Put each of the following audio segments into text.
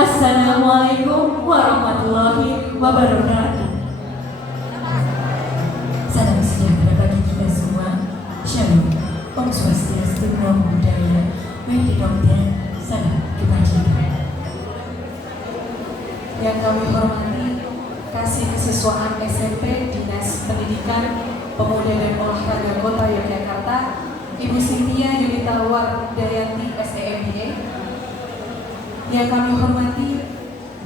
Assalamualaikum warahmatullahi wabarakatuh. Salam sejahtera bagi kita semua. Shalom. Om Swastiastu, Namo Buddhaya. Mari dokter, salam kebajikan. Yang kami hormati Kasih Kesiswaan SMP Dinas Pendidikan Pemuda dan Olahraga Kota Yogyakarta, Ibu Cynthia Yulita Wardayanti SEMBA. Yang kami hormati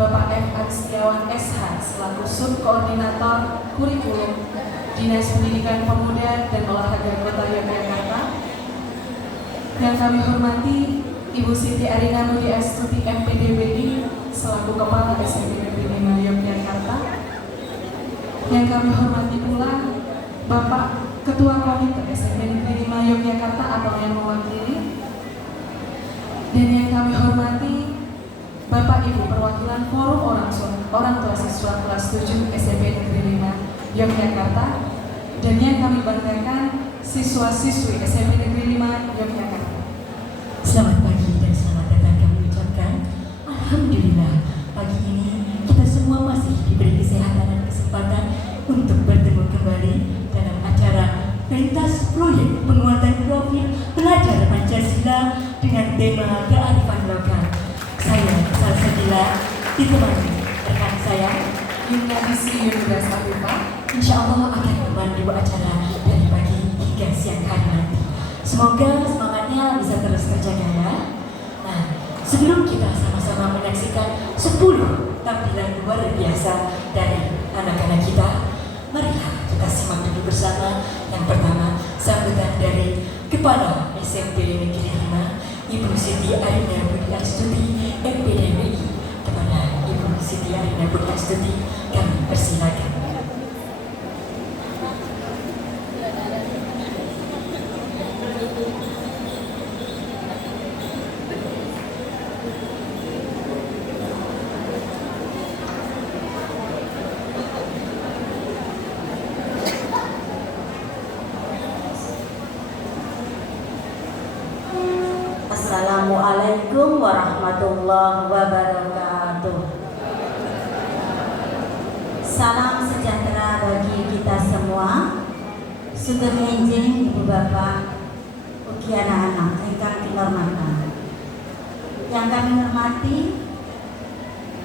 Bapak F. Agustiawan SH selaku Subkoordinator Kurikulum Dinas Pendidikan Pemuda dan Olahraga Kota Yogyakarta. Yang kami hormati Ibu Siti Arina Nudi Astuti MPDBI selaku Kepala SMP Negeri 5 Yogyakarta. Yang kami hormati pula Bapak Ketua Komite SMP Negeri 5 Yogyakarta atau yang mewakili. Dan yang kami hormati Bapak Ibu perwakilan Forum Orang Tua Siswa kelas 7 SMP Negeri 5 Yogyakarta. Dan yang kami banggakan siswa-siswi SMP Negeri 5 Yogyakarta. Selamat pagi dan selamat datang kami ucapkan. Alhamdulillah, pagi ini kita semua masih diberi kesehatan dan kesempatan untuk bertemu kembali dalam acara pentas proyek penguatan profil pelajar Pancasila dengan tema kearifan lokal. Saya Salsabila ditemani rekan saya Yunadisi Yundas Afifah, insya Allah akan memandu acara dari pagi hingga siang hari nanti. Semoga semangatnya bisa terus terjaga ya. Nah, sebelum kita sama-sama menyaksikan 10 tampilan luar biasa dari anak-anak kita, marilah kita simak dulu bersama. Yang pertama, sambutan dari Kepala SMP Negeri 5, Ibu Siti Arina Budi Astuti MPDBI. Kepada Ibu Siti Arina Budi Astuti, kami persilakan. Assalamualaikum warahmatullahi wabarakatuh. Salam sejahtera bagi kita semua. Sugeng enjing Ibu Bapak, ugi anak-anak ingkang kinurmatan. Yang kami hormati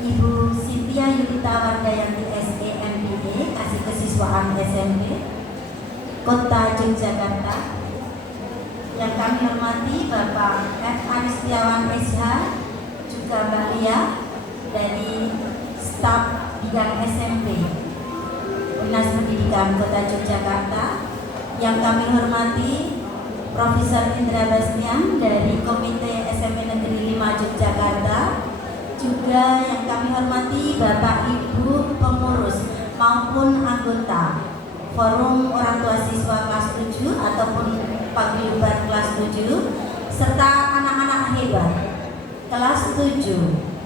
Ibu Cynthia Yulita Wardayanti SEMBA, Kasih Kesiswaan SMP Kota Yogyakarta. Yang kami hormati Bapak F. Agustiawan SH, juga Mbak Lia dari staf bidang SMP Dinas Pendidikan Kota Yogyakarta. Yang kami hormati Profesor Indra Bastian dari Komite SMP Negeri 5 Yogyakarta. Juga yang kami hormati Bapak Ibu pengurus maupun anggota Forum Orang Tua Siswa kelas 7 ataupun paguyuban kelas 7 serta anak-anak hebat kelas 7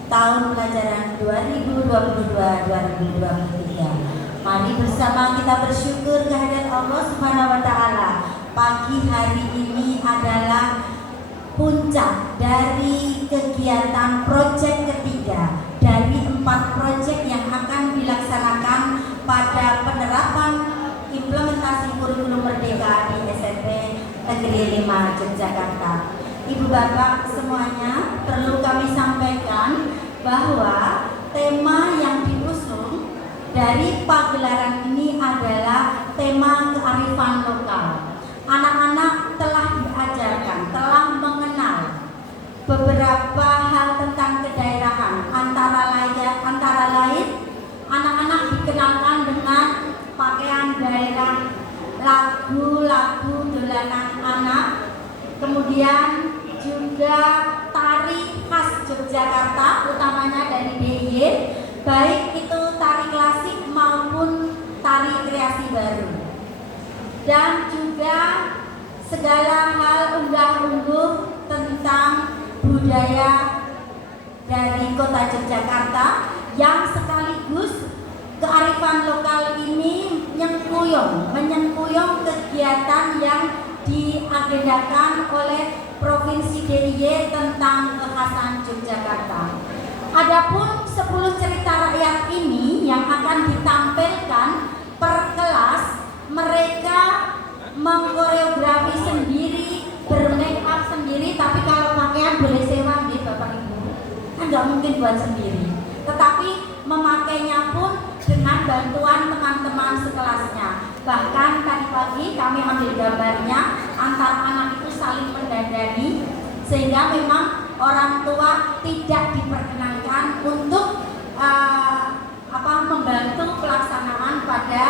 tahun pelajaran 2022-2023. Mari bersama kita bersyukur kehadirat Allah Subhanahu wa taala. Pagi hari ini adalah puncak dari kegiatan proyek ketiga dari 4 proyek yang akan dilaksanakan pada penerapan implementasi kurikulum merdeka di SMP Negeri 5 Yogyakarta. Ibu Bapak semuanya, perlu kami sampaikan bahwa tema yang diusung dari pagelaran ini adalah tema kearifan lokal. Anak-anak telah diajarkan, telah mengenal beberapa hal tentang kedaerahan. Antara lain anak-anak dikenalkan dengan pakaian daerah, lagu-lagu dolanan anak, kemudian juga tari khas Yogyakarta, utamanya dari DIY, baik itu tari klasik maupun tari kreasi baru, dan juga segala hal unggah-ungguh tentang budaya dari Kota Yogyakarta yang sekaligus kearifan lokal ini menyengkuyung kegiatan yang diagendakan oleh Provinsi DIY tentang kekhasan Yogyakarta. Adapun 10 cerita rakyat ini yang akan ditampilkan per kelas, mereka mengkoreografi sendiri, bermake up sendiri, tapi kalau pakaian boleh sewa nih Bapak Ibu. Kan nggak mungkin buat sendiri. Tetapi memakainya pun dengan bantuan teman-teman sekelasnya. Bahkan tadi pagi kami ambil gambarnya, antar anak itu saling mendandani, sehingga memang orang tua tidak diperkenankan untuk membantu pelaksanaan pada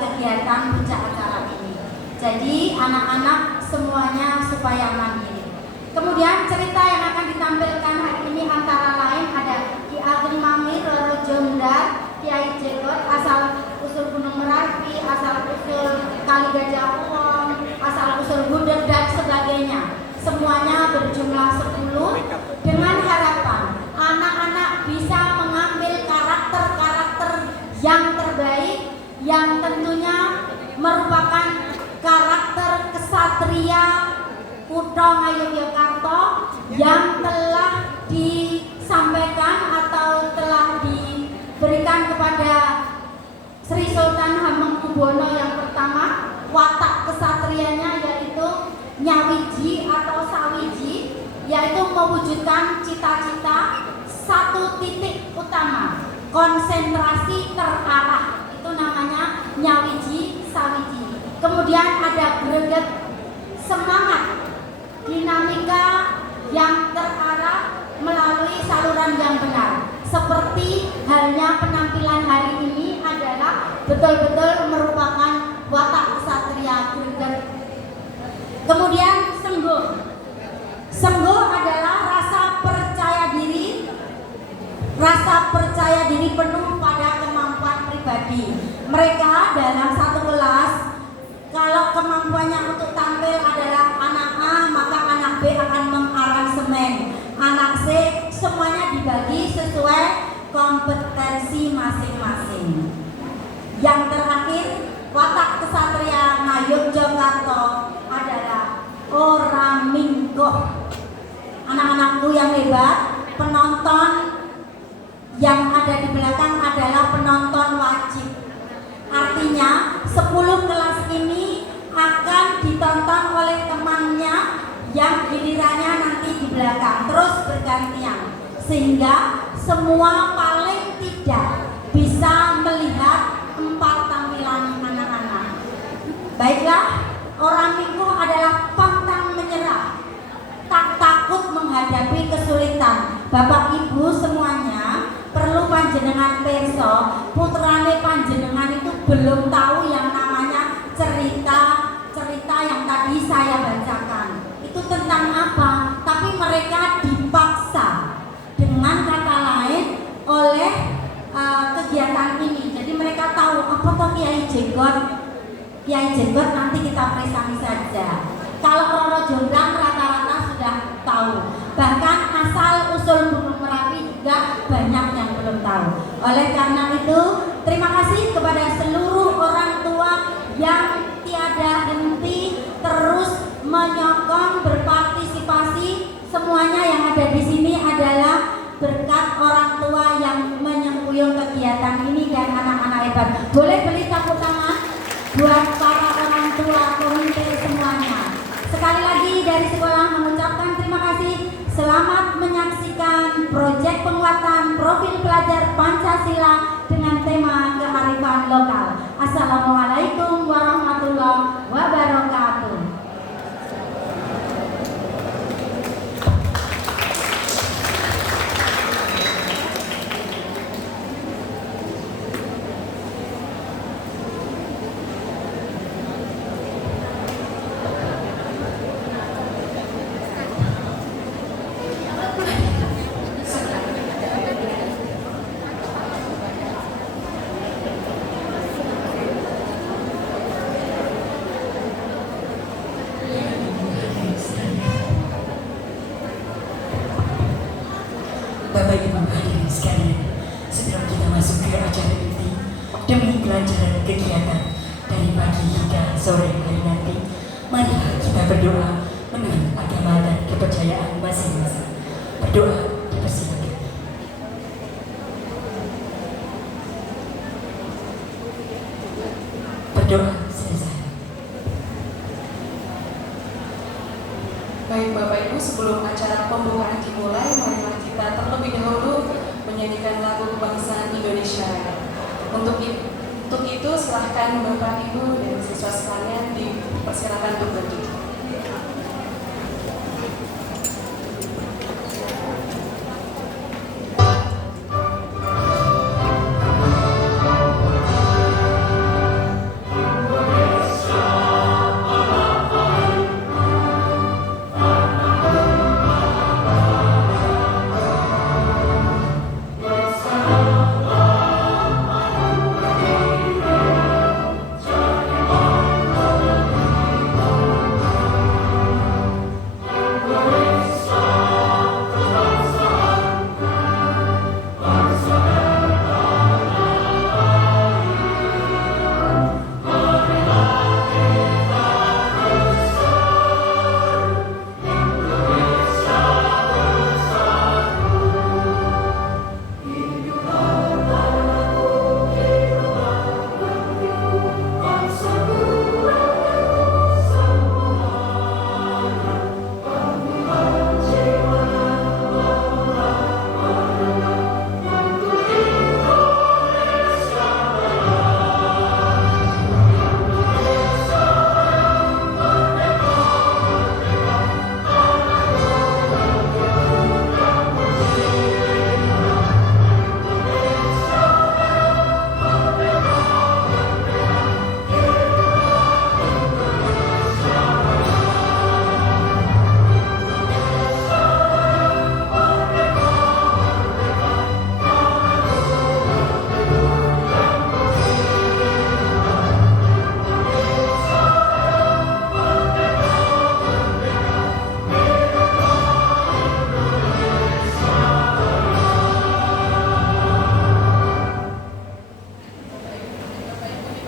kegiatan puncak acara ini. Jadi anak-anak semuanya supaya mandiri. Kemudian cerita yang akan ditampilkan hari ini antara lain ada Ki Ageng Mamir, Roro Jonggrang, Kiai Jekot, asal usul Gunung Merapi, asal usul Kali Gajah Uwong, asal usul Gudeg dan sebagainya. Semuanya berjumlah 10 dengan harapan anak-anak bisa mengambil karakter-karakter yang terbaik yang tentunya merupakan karakter kesatria Kutha Ngayogyakarta yang telah disampaikan atau telah diberikan kepada Sri Sultan Hamengkubuwono yang pertama. Watak kesatrianya yaitu nyawiji atau sawiji, yaitu mewujudkan cita-cita satu titik utama, konsentrasi terarah, itu namanya nyawiji sawiji. Kemudian ada greget, semangat, dinamika yang terarah melalui saluran yang benar. Seperti halnya penampilan hari ini adalah betul-betul merupakan watak kesatria greget. Kemudian sengguh. Sengguh adalah rasa percaya diri penuh pada kemampuan pribadi. Mereka dalam satu kelas, kalau kemampuannya untuk tampil adalah anak A, maka anak B akan mengaransemen, anak C, semuanya dibagi sesuai kompetensi masing-masing. Yang terakhir, watak kesatria Ngayogyakarta adalah orang minggoh. Anak-anakku yang hebat, penonton yang ada di belakang adalah penonton wajib. Artinya 10 kelas ini akan ditonton oleh temannya yang gilirannya nanti di belakang, terus bergantian, sehingga semua paling tidak bisa melihat 4 tampilan anak-anak. Baiklah, orang minggu adalah pantang menyerah, tak takut menghadapi kesulitan. Bapak Ibu semuanya perlu panjenengan perso, putrane panjenengan itu belum tahu yang namanya cerita yang tadi saya bacakan. Itu tentang apa? Tapi mereka dipaksa, dengan kata lain, oleh kegiatan ini. Jadi mereka tahu apa toh Kiai Jenggot nanti kita presani saja. Kalau Roro Jonggrang rata-rata sudah tahu. Bahkan asal usul Gunung Merapi juga banyak yang belum tahu. Oleh karena itu, terima kasih kepada seluruh orang tua yang tiada henti terus menyokong, berpartisipasi. Semuanya yang ada di sini adalah berkat orang tua yang menyempuyung kegiatan ini dan anak-anak hebat. Boleh beri tepuk tangan buat para orang tua komite semuanya. Sekali lagi dari sekolah mengucapkan terima kasih. Selamat menyaksikan proyek penguatan profil pelajar Pancasila dengan tema kearifan lokal. Assalamualaikum warahmatullahi wabarakatuh. Bapak Ibu hadirin sekalian, sebelum kita masuk ke acara inti demi kelancaran kegiatan dari pagi hingga sore hari nanti, mari kita berdoa menurut agama dan kepercayaan masing-masing. Berdoa dipersilakan. berdoa selesai. Baik Bapak Ibu, sebelum acara pembukaan dimulai, marilah kita terlebih dahulu menyanyikan lagu kebangsaan Indonesia. Untuk itu silahkan Bapak Ibu dan siswa sekalian dipersilakan untuk berdiri.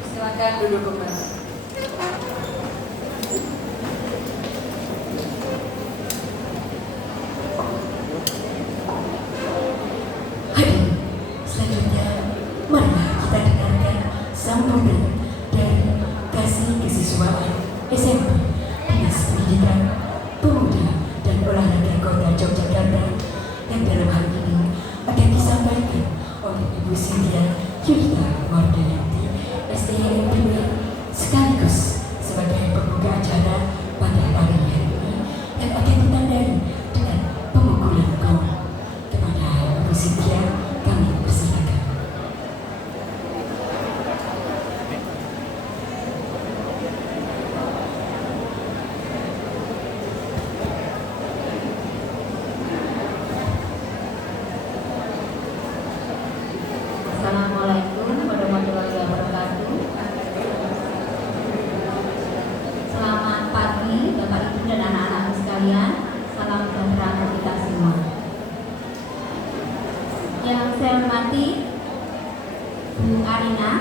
Silakan duduk kembali. Hadirin, selanjutnya marilah kita dengarkan sambutan dari Kasih Kesiswaan SMP Dinas Pendidikan Pemuda dan Olahraga Kota Yogyakarta yang dalam hal ini akan disampaikan oleh Ibu Cynthia Yulita Mardayanti STMPB sekaligus sebagai pembuka acara pada hari ini yang akan ditandai dengan pemukulan gong. Kepada Ibu Cynthia kami persilakan. Assalamualaikum warahmatullahi wabarakatuh. Selamat pagi Bapak Ibu dan anak-anak sekalian. Salam sejahtera untuk kita semua. Yang saya hormati Bu Arina,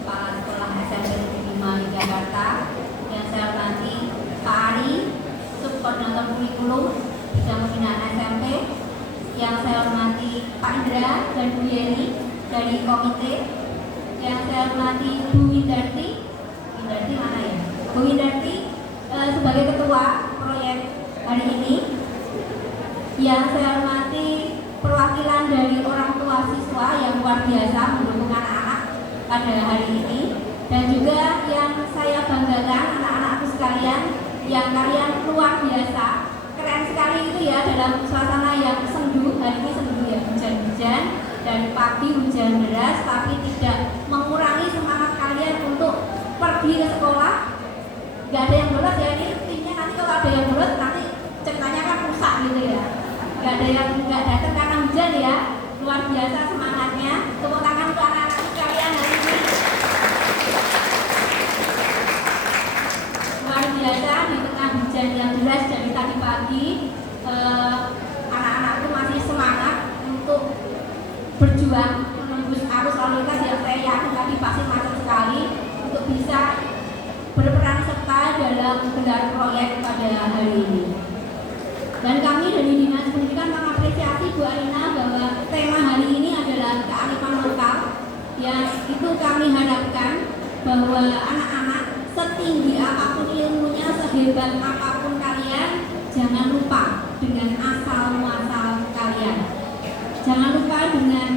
Kepala Sekolah SMP Negeri 5 Yogyakarta. Yang saya hormati Pak Ari, Subkoordinator Kurikulum Bidang Pembinaan SMP. Yang saya hormati Pak Indra dan Bu Yeni dari komite. Yang saya hormati Bu Windarti mana ya? Bu Windarti sebagai ketua proyek hari ini. Yang saya hormati perwakilan dari orang tua siswa yang luar biasa mendukung anak-anak pada hari ini. Dan juga yang saya banggakan anak-anakku sekalian, yang kalian luar biasa, keren sekali itu ya dalam suasana yang sendu. Hari ini sendu ya, hujan-hujan dan pagi hujan deras, tapi tidak mengurangi semangat kalian untuk pergi ke sekolah. Gak ada yang bolos ya, ini timnya nanti kalau ada yang bolos nanti ceritanya kan rusak gitu ya. Gak ada yang gak datang karena hujan ya. Luar biasa semangatnya. Tepuk tangan untuk anak-anak sekalian hari ini. Luar biasa di tengah hujan yang deras dari tadi pagi, anak-anakku masih semangat untuk berjuang menembus arus lalu lintas yang saya yakin tadi pasti macet sekali untuk bisa berperan serta dalam gelar proyek pada hari ini. Dan kami dari Dinas Pendidikan mengapresiasi Bu Arina bahwa tema hari ini adalah kearifan lokal, yang itu kami harapkan bahwa anak-anak setinggi apapun ilmunya, sehebat apapun kalian, jangan lupa dengan asal muasal kalian. Jangan lupa dengan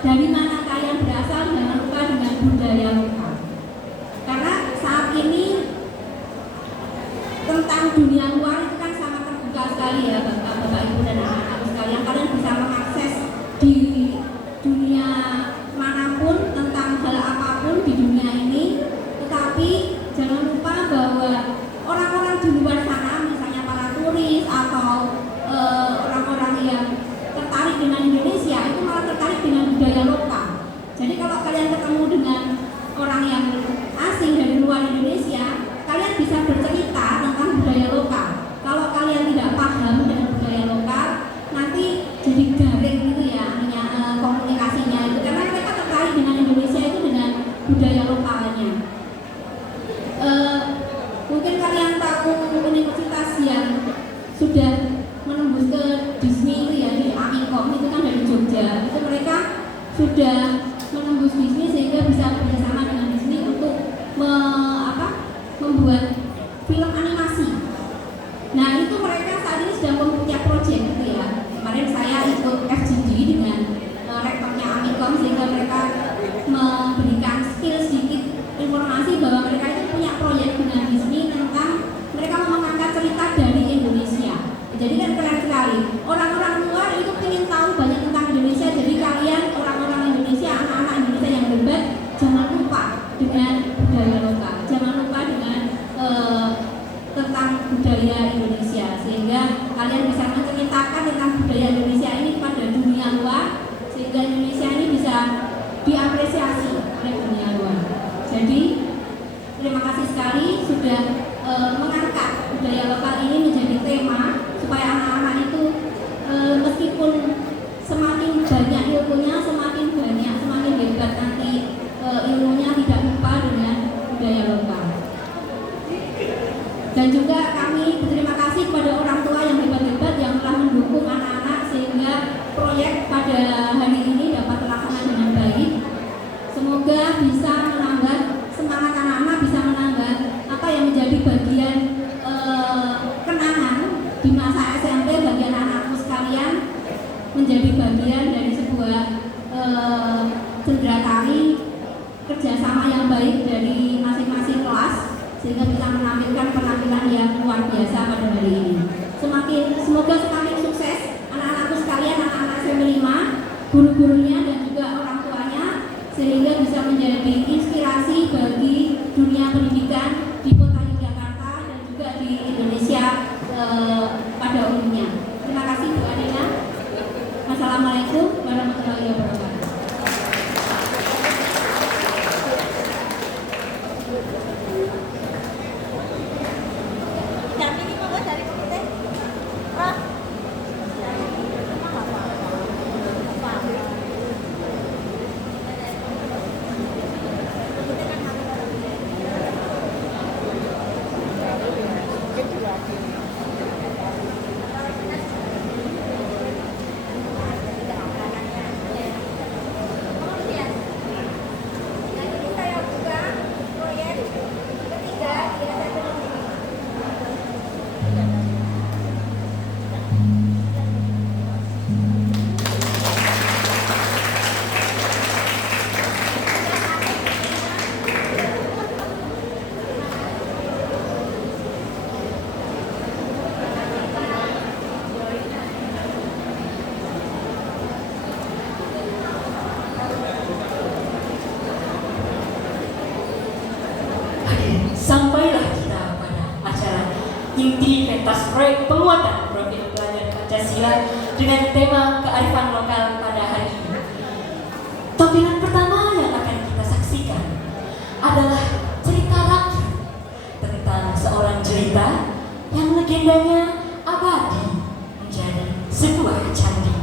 dari mana kalian berasal, jangan lupa dengan budaya lokal. Karena saat ini tentang dunia luar itu kan sangat terbuka sekali ya Bapak Ibu dan anak-anak sekalian. Kalian bisa mengakses di dunia manapun tentang hal apapun di dunia ini. Tetapi jangan lupa bahwa orang-orang di luar sana, misalnya para turis atau orang-orang yang tertarik dengan Indonesia, itu malah tertarik dengan budaya lokal. Jadi kalau kalian ketemu dengan orang yang asing dari luar Indonesia, kalian bisa bercerita tentang budaya lokal. Kalau kalian tidak paham dengan budaya lokal, nanti jadi garing gitu ya komunikasinya itu, karena mereka tertarik dengan Indonesia itu dengan budaya lokalnya. Mungkin kalian tahu universitas yang sudah menembus ke Disney itu ya, di Amikom itu kan dari Jogja. Itu mereka sudah menembus Disney sehingga bisa bekerjasama dengan Disney untuk membuat film animasi. Nah itu mereka saat ini sedang mempunyai proyek gitu ya. Kemarin saya ikut FGD dengan rektornya Amikom, sehingga mereka memberikan skill sedikit informasi bahwa mereka itu punya proyek dengan Disney tentang mereka mengangkat cerita dari Indonesia. Jadi kan keren sekali. Orang-orang luar itu ingin tahu banyak tentang Indonesia. Jadi kalian orang-orang Indonesia, anak-anak Indonesia yang hebat, jangan lupa dengan budaya lokal. Jangan lupa dengan tentang budaya Indonesia, sehingga kalian bisa menceritakan tentang budaya Indonesia ini kepada dunia luar, sehingga Indonesia ini bisa diapresiasi oleh dunia luar. Jadi terima kasih sekali sudah mengangkat budaya lokal ini menjadi tema, supaya anak-anak itu meskipun semakin banyak ilmunya, semakin hebat nanti ilmunya, tidak lupa dengan budaya lokal. Dan juga kami berterima kasih kepada orang tua yang hebat-hebat yang telah mendukung anak-anak sehingga proyek pada hari ini dapat terlaksana dengan baik. Semoga bisa menambah semangat anak-anak, bisa menambah apa yang menjadi bagian kenangan di masa SMP bagi anak-anakku sekalian, menjadi bagian dari sebuah cenderatari kerjasama yang baik dari masing-masing kelas, sehingga bisa menampilkan penampilan yang luar biasa pada hari ini. Semoga semakin sukses anak-anakku sekalian, anak-anak SMP 5, guru-gurunya dan juga orang tuanya, sehingga bisa menjadi inspirasi bagi dunia pendidikan di Kota Yogyakarta dan juga di Indonesia pada umumnya. Terima kasih Bu Adina. Wassalamualaikum warahmatullahi wabarakatuh. Sampailah kita pada acara inti pentas proyek penguatan profil pelajar Pancasila dengan tema kearifan lokal pada hari ini. Tampilan pertama yang akan kita saksikan adalah cerita rakyat tentang seorang cerita yang legendanya abadi menjadi sebuah candi.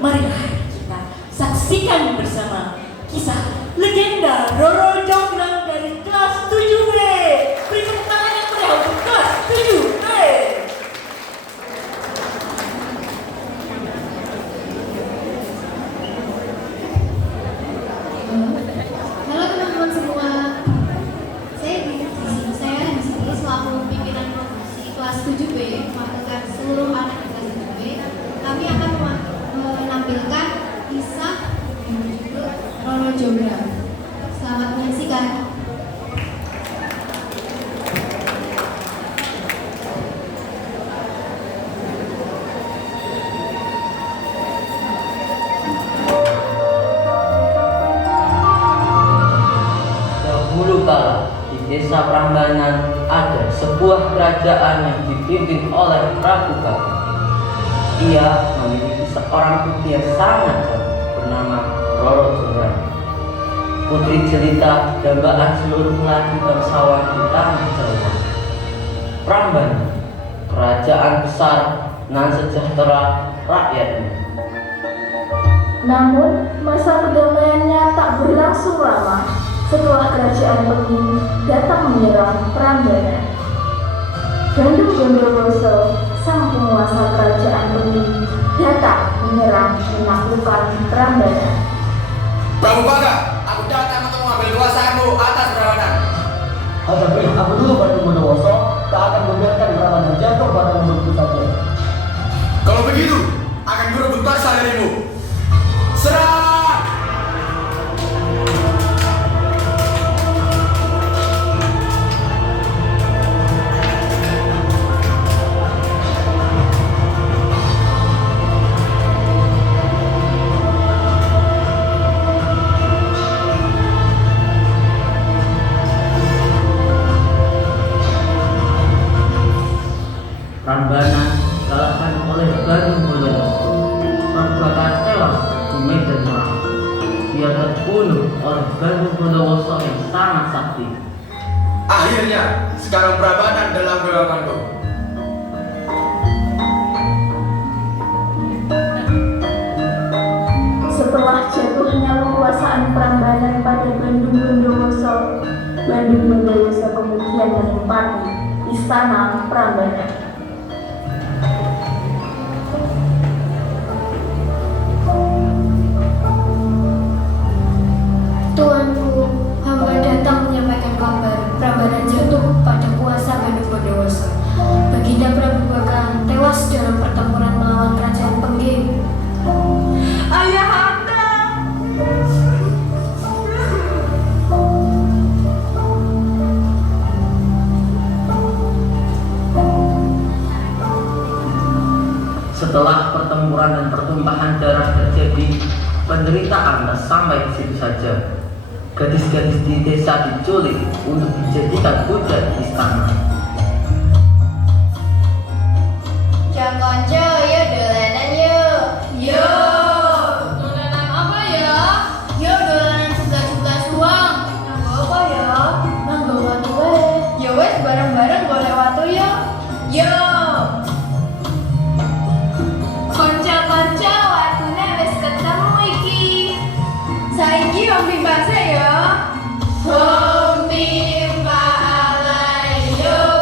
Marilah kita saksikan bersama kisah legenda Roro Jonggrang dari kelas 7B. Beri tepuk tangan yang meriah untuk kelas 7B. Halo teman-teman semua, Jombang. Selamat menyaksikan. Dahulu kala di desa Prambanan ada sebuah kerajaan yang dipimpin oleh Prabu Kala. Ia memiliki seorang putri yang sangat cantik bernama Roro Jonggrang. Putri jelita dambaan seluruh laki bangsawan di tanah Jawa. Prambanan, kerajaan besar nan sejahtera rakyatnya. Namun, masa perdamaiannya tak berlangsung lama setelah kerajaan Penging datang menyerang Prambanan. Bandung Bondowoso, sang penguasa kerajaan Penging, datang menyerang menaklukkan Prambanan. Prabu Bangga, aku datang untuk mengambil kuasamu atas Prambanan. Hadapi aku dulu Bandung Bondowoso, tak akan membiarkan Prambanan jatuh pada mulutku saja. Kalau begitu, akan kurebut paksa darimu. Serang! Prambanan dikalahkan oleh Bandung Bondowoso. Prambanan tewas di medan perang. Dia terbunuh oleh Bandung Bondowoso yang sangat sakti. Akhirnya, sekarang Prambanan dalam genggamanku. Setelah jatuhnya kekuasaan Prambanan pada Bandung Bondowoso, Bandung Bondowoso kemudian menempati istana Prambanan. Tuanku, hamba datang menyampaikan kabar Prambanan jatuh pada kuasa Bandung Bondowoso. Baginda Prabu Bagong tewas dalam pertempuran melawan kerajaan Pengging. Ayah anda. Setelah pertempuran dan pertumpahan darah terjadi, penderitaan tak sampai di situ saja. Gadis-gadis di desa diculik untuk dijadikan budak di istana. Konco, yo dolanan yo. Yo. Dolanan apa ya? Yo dolanan sebelas uang. Nanggo apa ya? Nanggo watu wae. Yo wes bareng-bareng golek watu yo. Yo. Konco-konco watune wis ketemu iki. Saiki wong pimbase ya. Wong pimbale yo.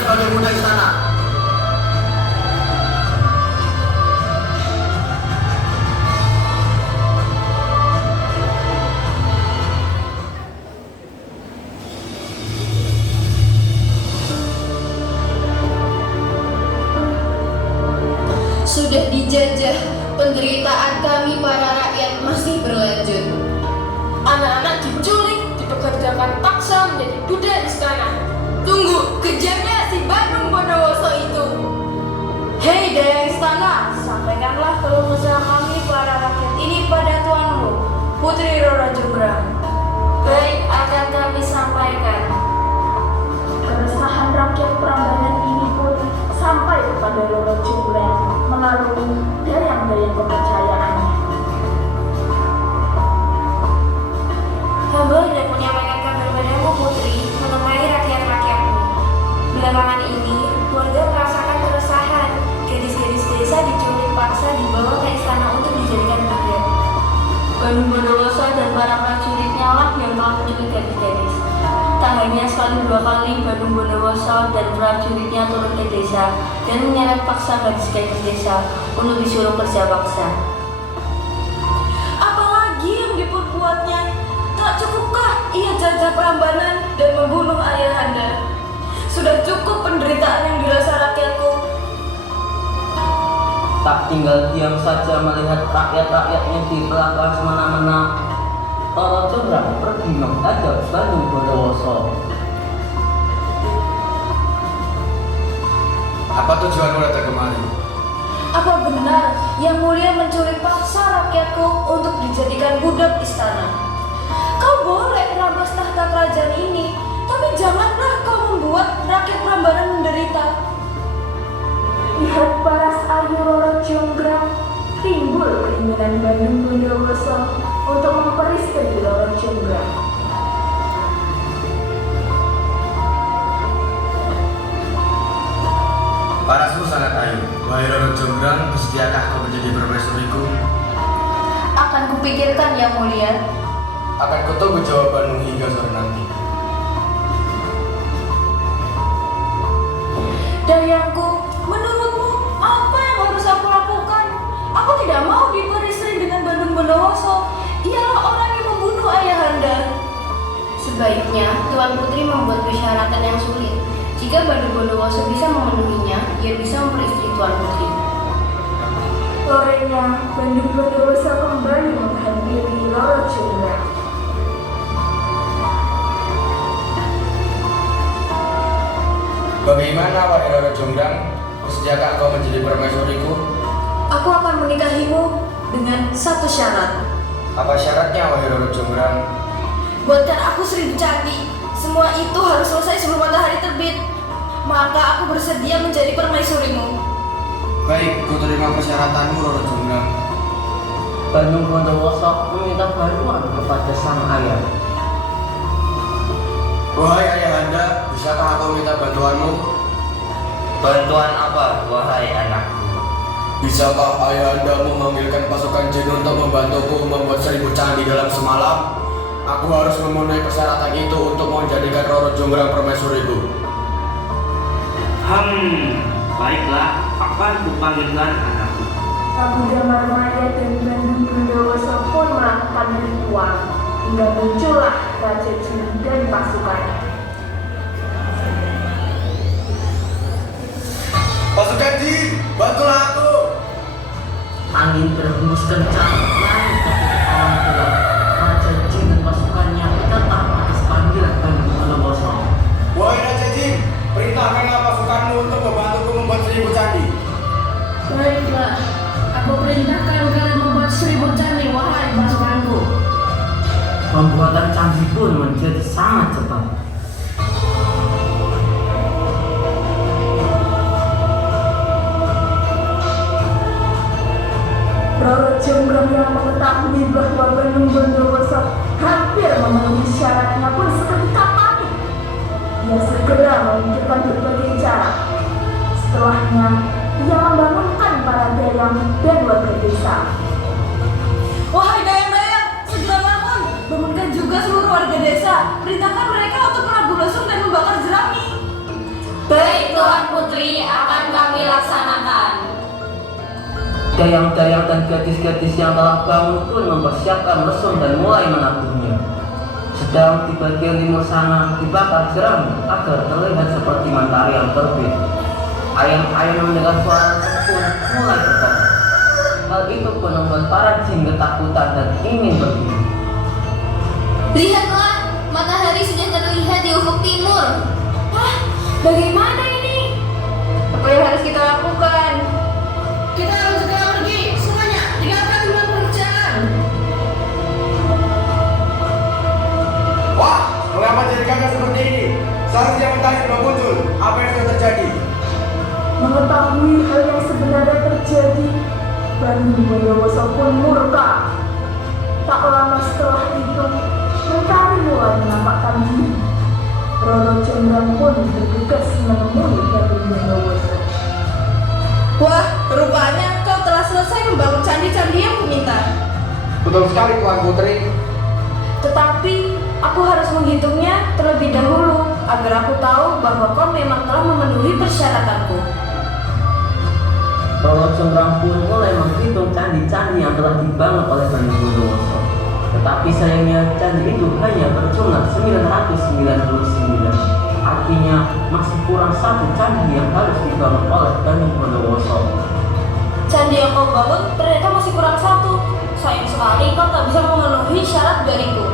sebagai budak istana. Sudah dijajah, penderitaan kami para rakyat masih berlanjut. Anak-anak diculik, dipekerjakan paksa menjadi budak istana. Tunggu, kejarnya si Bandung Bondowoso itu. Hei Daya Istana, sampaikanlah keluh kesah kami para rakyat ini pada tuanmu, Putri Roro Jonggrang. Baik, akan kami sampaikan. Keresahan rakyat Prambanan ini pun sampai kepada Roro Jonggrang melalui dayang-dayang kepercayaannya. Hamba hendak menyampaikan kabar padamu, Putri, mengenai rakyat-rakyatmu. Belakangan ini, warga merasakan keresahan. Gadis-gadis desa diculik paksa dibawa ke istana untuk dijadikan budak. Bandung Bondowoso dan para prajuritnya lah yang telah menculik gadis-gadis. Tak hanya sekali dua kali Bandung Bondowoso dan prajuritnya turun ke desa dan menyeret paksa gadis-gadis desa untuk disuruh kerja paksa. Apalagi yang diperbuatnya? Tak cukupkah ia jajah Prambanan dan membunuh ayahanda? Sudah cukup penderitaan yang dirasa rakyatku. Tak tinggal diam saja melihat rakyat-rakyatnya diperlakukan semena-mena. Roro Jonggrang pergi menghadap Bandung Bondowoso. Apa tujuanmu datang kemari? Apa benar yang mulia menculik paksa rakyatku untuk dijadikan budak istana? Kau boleh merampas tahta kerajaan ini, tapi janganlah kau membuat rakyat Prambanan menderita. Lihat paras ayu Roro Jonggrang, timbul keinginan Bandung Bondowoso untuk memperis kediri Roro Jonggrang. Parasmu sangat ayu. Wahai Roro Jonggrang, bersediakah kau menjadi permaisuriku? Akan kupikirkan yang mulia. Akan kutunggu jawabanmu hingga sore nanti. Dayangku, menurutmu apa yang harus aku lakukan? Aku tidak mau diperistri dengan Bandung Bondowoso. Ialah orang yang membunuh ayahanda. Sebaiknya Tuan Putri membuat persyaratan yang sulit. Jika Bandung Bondowoso bisa memenuhinya, ia bisa memperistri Tuan Putri. Sorenya, Bandung Bondowoso kembali menghampiri Roro Jonggrang. Bagaimana, wahai Roro Jonggrang? Bersediakah kau menjadi permaisuriku? Aku akan menikahimu dengan satu syarat. Apa syaratnya, wahai Roro Jonggrang? Buatkan aku 1000 candi. Semua itu harus selesai sebelum matahari terbit. Maka aku bersedia menjadi permaisurimu. Baik, ku terima persyaratanmu, Roro Jonggrang. Bandung Bondowoso meminta bantuan kepada sang ayah. Wahai ayahanda, bisakah aku minta bantuanmu? Bantuan apa, wahai anakku? Bisakah ayahandamu memanggilkan pasukan jin untuk membantuku membuat 1000 candi dalam semalam? Aku harus memenuhi persyaratan itu untuk menjadikan Roro Jonggrang permaisuriku. Baiklah, kapan ku panggilkan anakku? Prabu Damarmaya dan Bandung Bondowoso pun melakukan ritual hingga muncullah Raja Jin dan pasukannya. Pasukan jin, bantulah aku! Angin berhembus kencang naik ke awan gelap. Raja Jin dan pasukannya datang atas panggilan Bandung Bondowoso. Wahai Raja Jin, perintahkanlah pasukanmu untuk membantuku membuat 1000 candi. Baiklah, aku perintahkan kalian membuat 1000 candi, wahai pasukanku. Pembuatan candi pun menjadi sangat cepat. Roro Jonggrang yang mengetahui bahwa Bandung Bondowoso hampir memenuhi syaratnya pun seketika panik. Ia segera memikirkan berbagai cara. Setelahnya, ia membangunkan para dayang dan warga desa. Wahai dayang-dayang, segera bangun! Bangunkan juga seluruh warga desa. Perintahkan mereka untuk menabuh lesung dan membakar jerami. Baiklah. Tuan Putri, akan kami laksanakan. Dayang-dayang dan gadis-gadis yang telah bangun pun mempersiapkan lesung dan mulai menabuhnya. Sedang di bagian timur sana dibakar jerami agar terlihat seperti matahari yang terbit. Ayam-ayam mendengar suara pun mulai berkata. Hal itu pun membuat para jin ketakutan dan ingin berdiri. Lihatlah, matahari sudah terlihat di ufuk timur. Hah? Bagaimana ini? Apa yang harus kita lakukan? Kita harus segera pergi, semuanya. Tinggalkan dulu pekerjaan. Wah, mengapa jadi gagal seperti ini? Seharusnya mentari belum muncul. Apa yang sudah terjadi? Mengetahui hal yang sebenarnya terjadi, Bani Bondowoso pun murka. Tak lama setelah itu, mentari mulai menampakkan diri. Roro Jonggrang pun bergegas menemui Bani Bondowoso. Wah, rupanya kau telah selesai membangun candi-candi yang kuminta. Betul sekali Tuan Putri. Tetapi, aku harus menghitungnya terlebih dahulu agar aku tahu bahwa kau memang telah memenuhi persyaratanku. Roro Jonggrang pun mulai menghitung candi-candi yang telah dibangun oleh Bani Bondowoso. Tetapi sayangnya candi itu hanya berjumlah 999. Artinya masih kurang satu candi yang harus dibangun oleh Bani Bondowoso. Candi yang kau bangun ternyata masih kurang satu. Sayang sekali kau tak bisa memenuhi syarat dariku.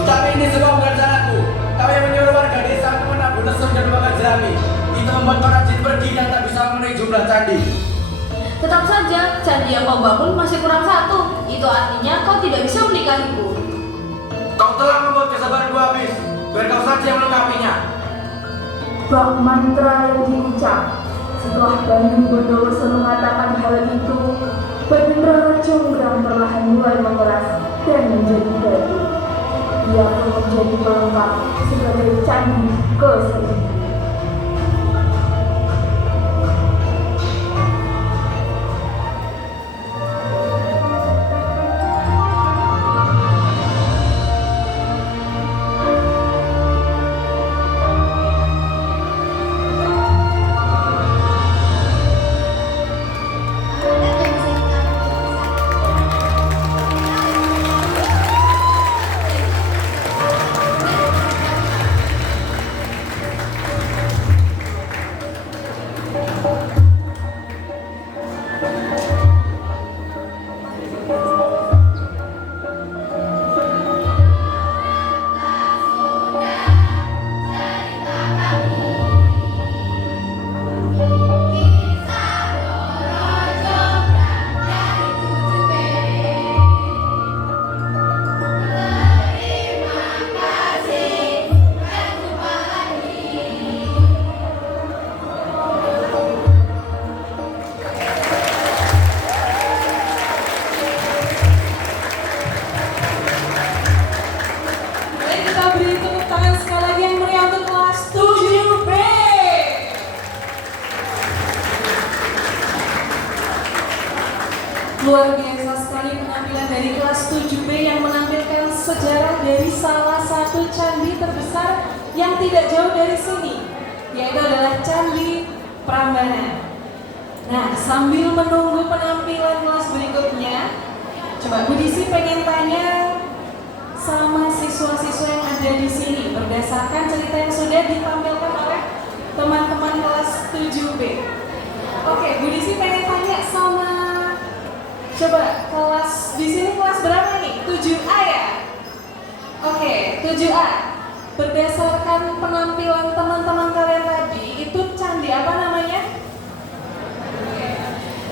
Tetapi ini semua bukan salahku. Kau yang menyuruh warga desa menabur lesung dan membakar jerami. Itu membuat para jin pergi dan tak bisa memenuhi jumlah candi. Tetap saja, candi yang kau bangun masih kurang satu. Itu artinya kau tidak bisa menikahiku. Kau telah membuat kesabaranku habis. Biar kau saja yang melengkapinya. Bak mantra yang diucap. Setelah Bani Bondowoso mengatakan hal itu, Bani Roro Jonggrang perlahan mulai mengeras dan menjadi batu. Ia pun menjadi pelengkap sebagai candi ke-1000. Luar biasa sekali penampilan dari kelas 7B yang menampilkan sejarah dari salah satu candi terbesar yang tidak jauh dari sini, yaitu adalah Candi Prambanan. Nah, sambil menunggu penampilan kelas berikutnya, coba Bu Disi pengen tanya sama siswa-siswa yang ada di sini berdasarkan cerita yang sudah ditampilkan oleh teman-teman kelas 7B. Oke, Bu Disi pengen tanya sama coba kelas di sini kelas berapa nih? 7A ya? Oke, 7A. Berdasarkan penampilan teman-teman kalian tadi, itu candi apa namanya?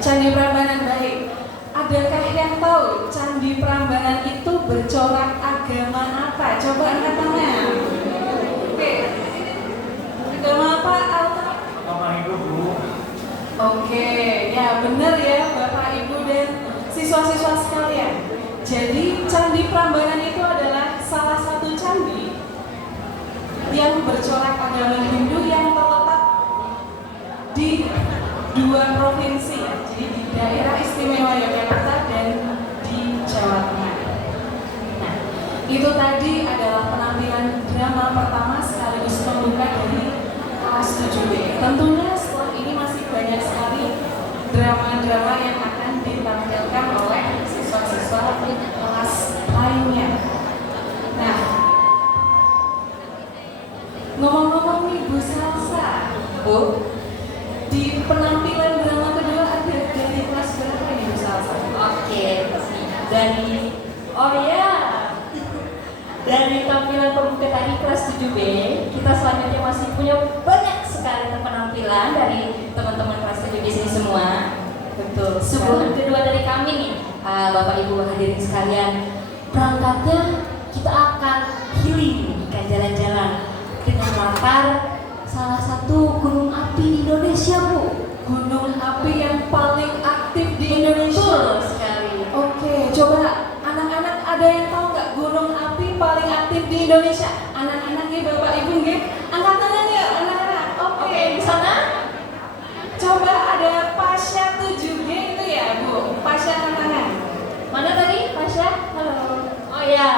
Candi Prambanan, baik. Adakah yang tahu Candi Prambanan itu bercorak agama apa? Coba angkat tangan. Oke. Agama apa, Alta? Bapak Ibu, Bu. Oke, ya benar ya Bapak Ibu dan siswa-siswa sekalian. Jadi Candi Prambanan itu adalah salah satu candi yang bercorak agama Hindu yang terletak di dua provinsi ya. Jadi di daerah istimewa Yogyakarta dan di Jawa Tengah. Nah, itu tadi adalah penampilan drama pertama sekaligus pembuka dari kelas 7B. Tentunya Di penampilan drama kedua ada dari kelas berapa ini Bu Salsa? Oke, dari tampilan pembuka tadi kelas 7B, kita selanjutnya masih punya banyak sekali penampilan dari teman-teman kelas 7B sini semua. Betul. Suguhan kedua dari kami nih, Bapak Ibu hadirin sekalian. Berangkatnya kita akan healing, akan jalan-jalan dengan latar salah satu gunung api di Indonesia, Bu. Gunung api yang paling aktif di Indonesia. Betul sekali. Oke, coba anak-anak ada yang tahu nggak gunung api paling aktif di Indonesia? Anak-anak ya, Bapak Ibu nggih, angkat tangan ya anak-anak. Oke, Di sana coba ada Pasha 7G itu ya Bu. Pasha angkat tangan. mana tadi, Pasha? Halo. Oh ya.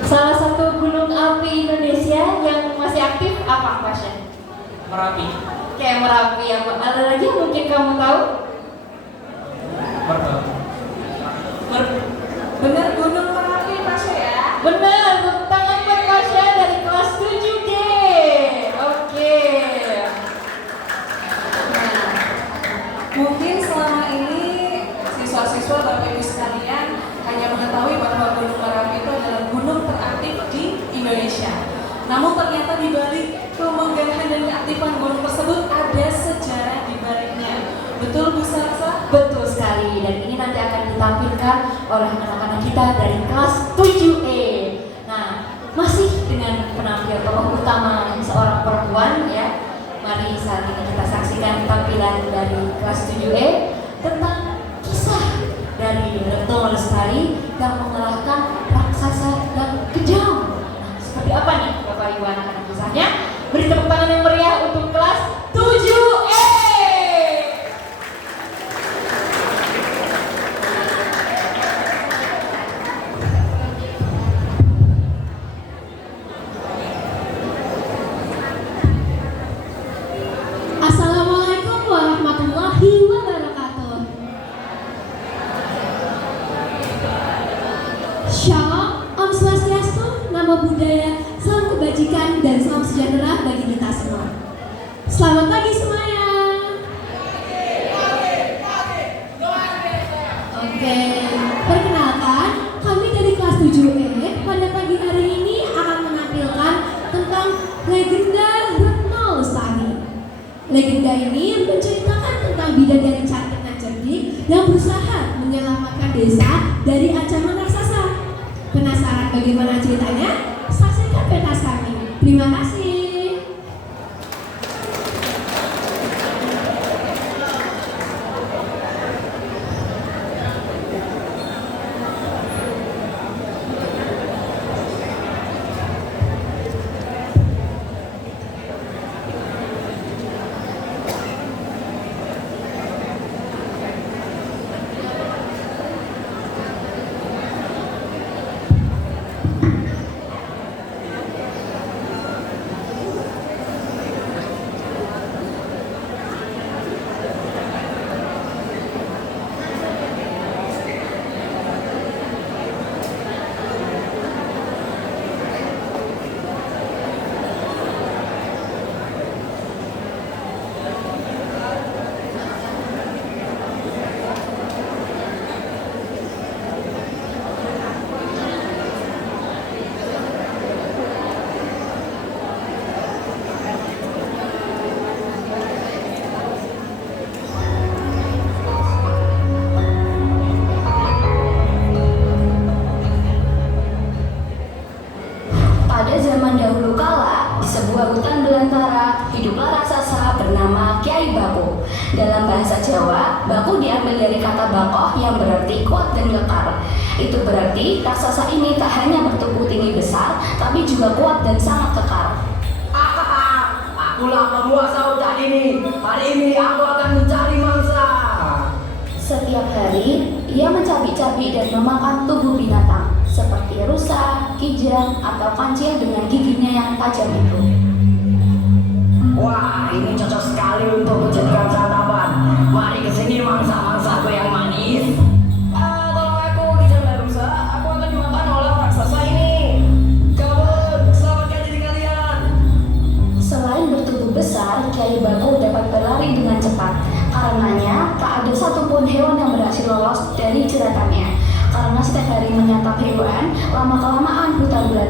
Salah satu gunung api Indonesia yang masih aktif apa, Pasha? Merapi. Kayak Merapi ya, Pak. Ada lagi yang mungkin kamu tahu? Benar gunung Merapi Pasha ya? Benar, tepuk tangan buat Pasha dari kelas 7G. Oke. Nah, mungkin selama ini siswa-siswa Bapak Ibu sekalian hanya mengetahui bahwa Gunung Merapi itu adalah gunung teraktif di Indonesia. Namun ternyata di balik kemegahan dan keaktifan gunung tersebut ada sejarah di baliknya. Betul Bu Salsa? Betul sekali, dan ini nanti akan ditampilkan oleh anak-anak kita dari kelas 7E. Nah, masih dengan penampil tokoh utama seorang perempuan ya. Mari saat ini kita saksikan tampilan dari kelas 7E tentang kisah dari Retno Lestari yang mengalahkan raksasa yang kejam. Nah, seperti apa nih Bapak Ibu anak-anak kisahnya? Beri tepuk tangan yang meriah untuk kelas 7E. Assalamualaikum warahmatullahi wabarakatuh. Shalom, Om Swastiastu, Namo Buddhaya, salam kebajikan dan salam sejahtera bagi kita semua. Selamat pagi semuanya. Oke, perkenalkan, kami dari kelas 7E pada pagi hari ini akan menampilkan tentang legenda Retno Lestari. Legenda ini menceritakan tentang bidadari cantik dan cerdik yang berusaha menyelamatkan desa dari ancaman raksasa. Penasaran bagaimana ceritanya? Saksikan pentas kami. Terima kasih. Pada zaman dahulu kala, di sebuah hutan belantara, hiduplah raksasa bernama Kyai Bako. Dalam bahasa Jawa, Bako diambil dari kata bakoh yang berarti kuat dan kekar. Itu berarti raksasa ini tak hanya bertubuh tinggi besar, tapi juga kuat dan sangat kekar. Akulah penguasa hutan ini. Hari ini aku akan mencari mangsa. Setiap hari, ia mencabik-cabik dan memakan tubuh binatang, seperti rusa, kijang, atau kancil dengan giginya yang tajam itu. Wah, ini cocok sekali untuk dijadikan santapan. Mari ke sini mangsa-mangsaku yang manis. Kalau aku kijang dan rusa, aku akan dimakan oleh raksasa ini. Kabur, selamatkan diri kalian. Selain bertubuh besar, Kyai Baku dapat berlari dengan cepat. Karenanya, tak ada satupun hewan yang berhasil lolos dari jeratannya. Karena setiap hari menyantap hewan, lama-kelamaan hutan belantara